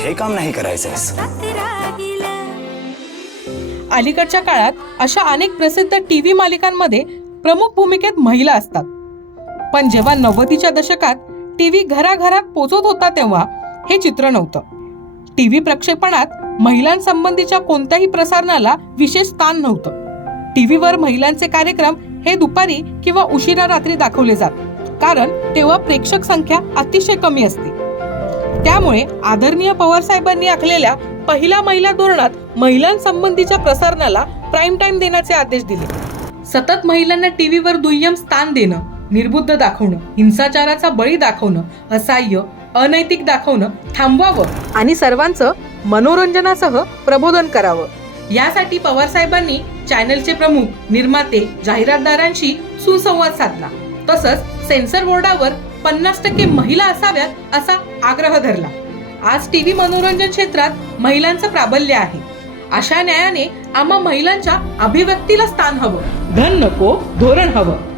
काम नाही करायचंयस अलीकडच्या काळात अशा अनेक प्रसिद्ध टीव्ही मालिकांमध्ये प्रमुख भूमिकेत महिला असतात. पण जेव्हा नव्वदीच्या दशकात टीव्ही घराघरात पोचत होता तेव्हा हे चित्र नव्हतं. टीव्ही प्रक्षेपणात महिलांसंबंधीच्या कोणत्याही प्रसारणाला विशेष स्थान नव्हतं. टीव्हीवर महिलांचे कार्यक्रम हे दुपारी किंवा उशिरा रात्री दाखवले जात कारण तेव्हा प्रेक्षक संख्या अतिशय कमी असते. त्यामुळे आदरणीय पवार साहेबांनी आखलेल्या पहिल्या महिला धोरणात महिलांसंबंधीच्या प्रसारणाला प्राईम टाइम देण्याचे आदेश दिले. सतत महिलांना टीव्हीवर दुय्यम स्थान देणं निर्बुद्ध दाखवणं हिंसाचाराचा बळी दाखवणं असह्य अनैतिक दाखवणं थांबवावं आणि सर्वांचं मनोरंजनासह प्रबोधन करावं. यासाठी पवार साहेबांनी चॅनलचे प्रमुख निर्माते जाहिरातदारांशी सुसंवाद साधला. तसंच सेन्सर बोर्डावर पन्नास टक्के महिला असाव्यात असा आग्रह धरला. आज टीव्ही मनोरंजन क्षेत्रात महिलांचं प्राबल्य आहे. अशा न्यायाने आम्हा महिलांच्या अभिव्यक्तीला स्थान हवं. धन नको धोरण हवं.